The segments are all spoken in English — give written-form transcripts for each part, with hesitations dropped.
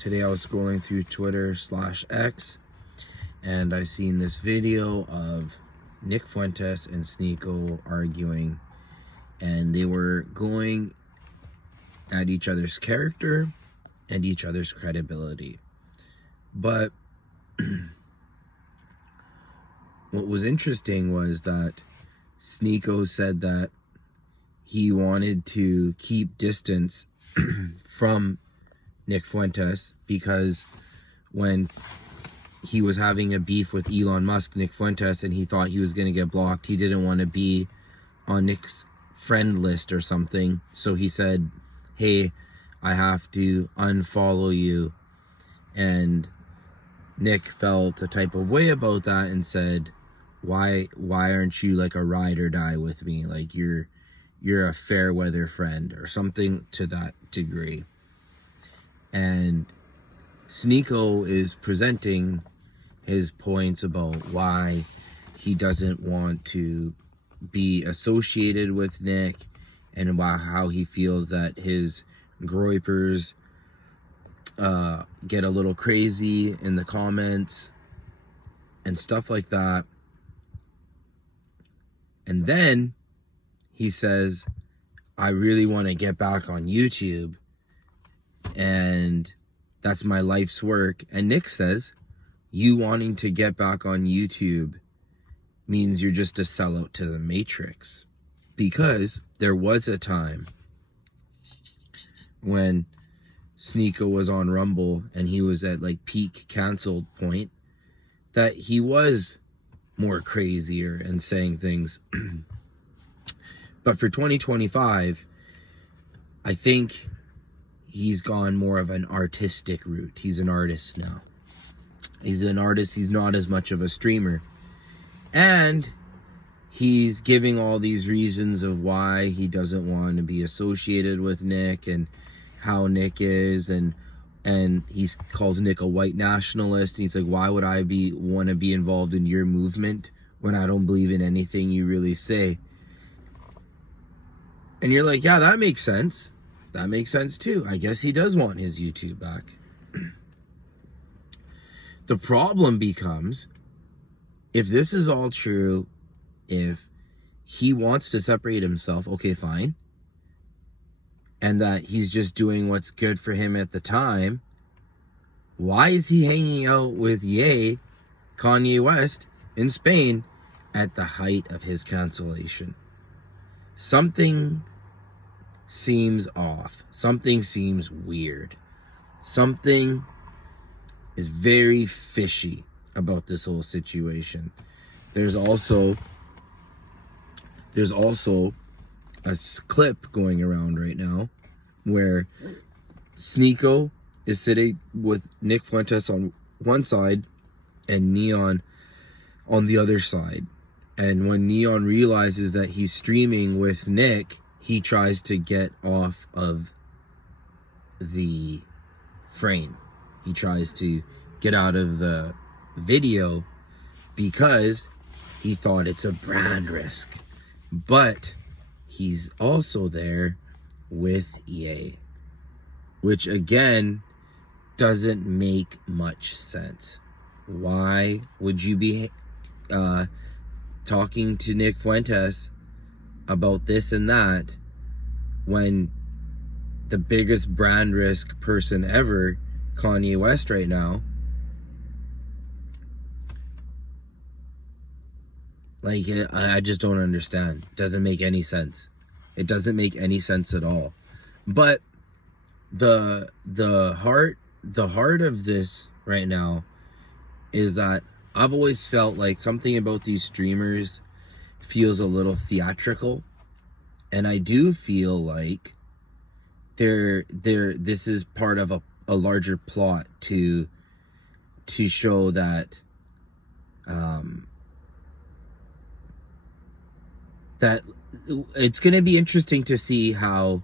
Today I was scrolling through Twitter/X and I seen this video of Nick Fuentes and Sneako arguing, and they were going at each other's character and each other's credibility. But what was interesting was that Sneako said that he wanted to keep distance from Nick Fuentes because when he was having a beef with Elon Musk, Nick Fuentes, and he thought he was going to get blocked, he didn't want to be on Nick's friend list or something. So he said, hey, I have to unfollow you. And Nick felt a type of way about that and said, why aren't you like a ride or die with me? Like you're a fair weather friend or something to that degree. And Sneako is presenting his points about why he doesn't want to be associated with Nick and how he feels that his groypers get a little crazy in the comments and stuff like that. And then he says, I really want to get back on YouTube and that's my life's work. And Nick says, you wanting to get back on YouTube means you're just a sellout to the Matrix. Because there was a time when Sneako was on Rumble and he was at like peak canceled point that he was more crazier and saying things. But for 2025, I think he's gone more of an artistic route. He's an artist now. He's an artist. He's not as much of a streamer. And he's giving all these reasons of why he doesn't want to be associated with Nick and how Nick is, and he calls Nick a white nationalist. And he's like, why would I want to be involved in your movement when I don't believe in anything you really say? And you're like, yeah, that makes sense. That makes sense too. I guess he does want his YouTube back. The problem becomes, if this is all true, if he wants to separate himself, okay, fine. And that he's just doing what's good for him at the time, why is he hanging out with Kanye West, in Spain at the height of his cancellation? Something seems off. Something seems weird. Something is very fishy about this whole situation. There's also a clip going around right now where Sneako is sitting with Nick Fuentes on one side and Neon on the other side. And when Neon realizes that he's streaming with Nick, he tries to get off of the frame. He tries to get out of the video because he thought it's a brand risk. But he's also there with EA, which again doesn't make much sense. Why would you be talking to Nick Fuentes about this and that when the biggest brand risk person ever, Kanye West right now, like, I just don't understand. It doesn't make any sense. It doesn't make any sense at all. But the heart of this right now is that I've always felt like something about these streamers feels a little theatrical, and I do feel like this is part of a larger plot to show that that it's going to be interesting to see how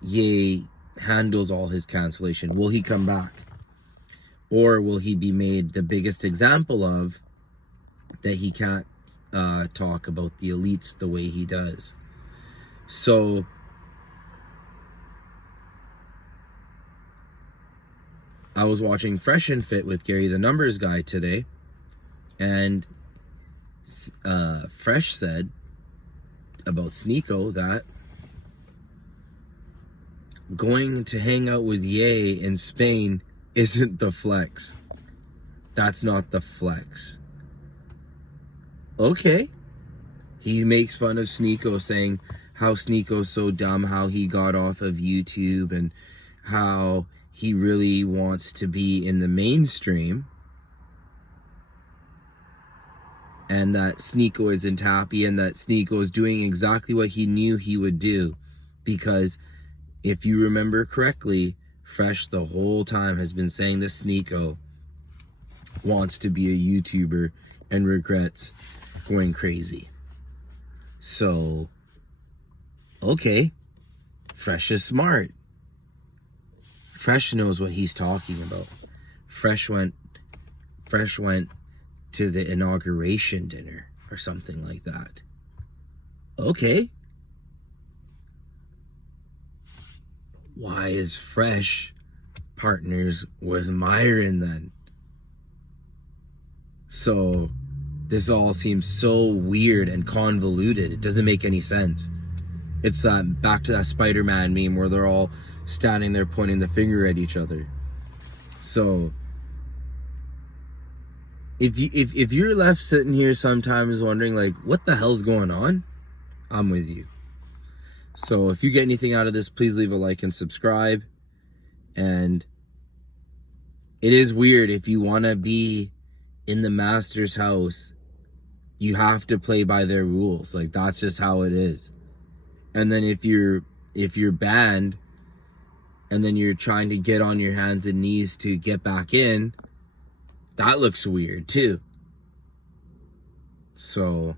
Ye handles all his cancellation. Will he come back? Or will he be made the biggest example of that he can't talk about the elites the way he does? So I was watching Fresh and Fit with Gary the Numbers Guy today, and Fresh said about Sneako that going to hang out with Ye in Spain isn't the flex. That's not the flex. Okay. He makes fun of Sneako, saying how Sneako's so dumb, how he got off of YouTube, and how he really wants to be in the mainstream, and that Sneako isn't happy, and that Sneako is doing exactly what he knew he would do. Because if you remember correctly, Fresh the whole time has been saying that Sneako wants to be a YouTuber and regrets going crazy. So, okay, Fresh is smart. Fresh knows what he's talking about. Fresh went to the inauguration dinner or something like that. Okay. Why is Fresh partners with Myron then? So this all seems so weird and convoluted. It doesn't make any sense. It's back to that Spider-Man meme where they're all standing there pointing the finger at each other. So if you're left sitting here sometimes wondering like, what the hell's going on? I'm with you. So if you get anything out of this, please leave a like and subscribe. And it is weird, if you want to be in the master's house, you have to play by their rules. Like, that's just how it is. And then if you're banned, and then you're trying to get on your hands and knees to get back in, that looks weird too. So,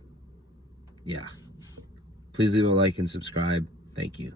yeah. Please leave a like and subscribe. Thank you.